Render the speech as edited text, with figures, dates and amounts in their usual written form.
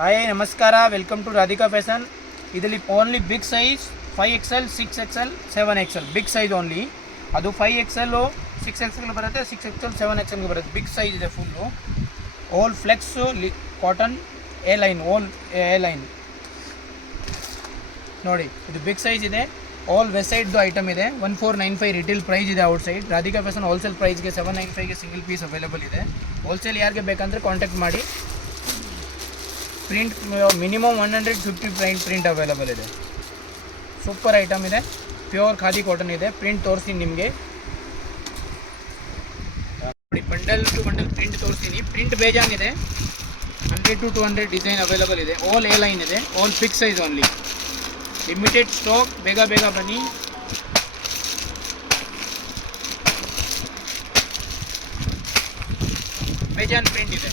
Hi ನಮಸ್ಕಾರ, welcome to Radhika fashion. ಇದರಲ್ಲಿ only big size 5XL 6XL 7XL big size only. ಅದು 5XL 6XL ಬರುತ್ತೆ, 6XL 7XL ಬರುತ್ತೆ. Big size ಇದೆ full. ಓಲ್ flex cotton A line, A line ನೋಡಿ. ಇದು ಬಿಗ್ ಸೈಜ್ ಇದೆ. ಆಲ್ ವೆಸ್ಟ್ ಸೈಡ್ದು ಐಟಮ್ ಇದೆ. 1495 ರಿಟೇಲ್ ಪ್ರೈಸ್ ಇದೆ outside. Radhika fashion wholesale ಪ್ರೈಸ್ಗೆ 795ಗೆ ಸಿಂಗಲ್ ಪೀಸ್ ಅವೈಲೇಬಲ್ ಇದೆ. ಹೋಲ್ಸೇಲ್ ಯಾರಿಗೆ ಬೇಕಂದರೆ ಕಾಂಟ್ಯಾಕ್ಟ್ ಮಾಡಿ. ಪ್ರಿಂಟ್ ಮಿನಿಮಮ್ 150 ಪ್ರಿಂಟ್ ಅವೈಲೇಬಲ್ ಇದೆ. ಸೂಪರ್ ಐಟಮ್ ಇದೆ. ಪ್ಯೂರ್ ಖಾದಿ ಕಾಟನ್ ಇದೆ. ಪ್ರಿಂಟ್ ತೋರಿಸ್ತೀನಿ ನಿಮಗೆ ನೋಡಿ. ಬಂಡಲ್ ಟು ಬಂಡಲ್ ಪ್ರಿಂಟ್ ತೋರಿಸ್ತೀನಿ. ಪ್ರಿಂಟ್ ಬೇಜಾನಿದೆ. 100 to 200 ಡಿಸೈನ್ ಅವೈಲೇಬಲ್ ಇದೆ. ಆಲ್ ಎ ಲೈನ್ ಇದೆ. All big size only. Limited stock. ಬೇಗ ಬನ್ನಿ. ಬೇಜಾನ್ ಪ್ರಿಂಟ್ ಇದೆ.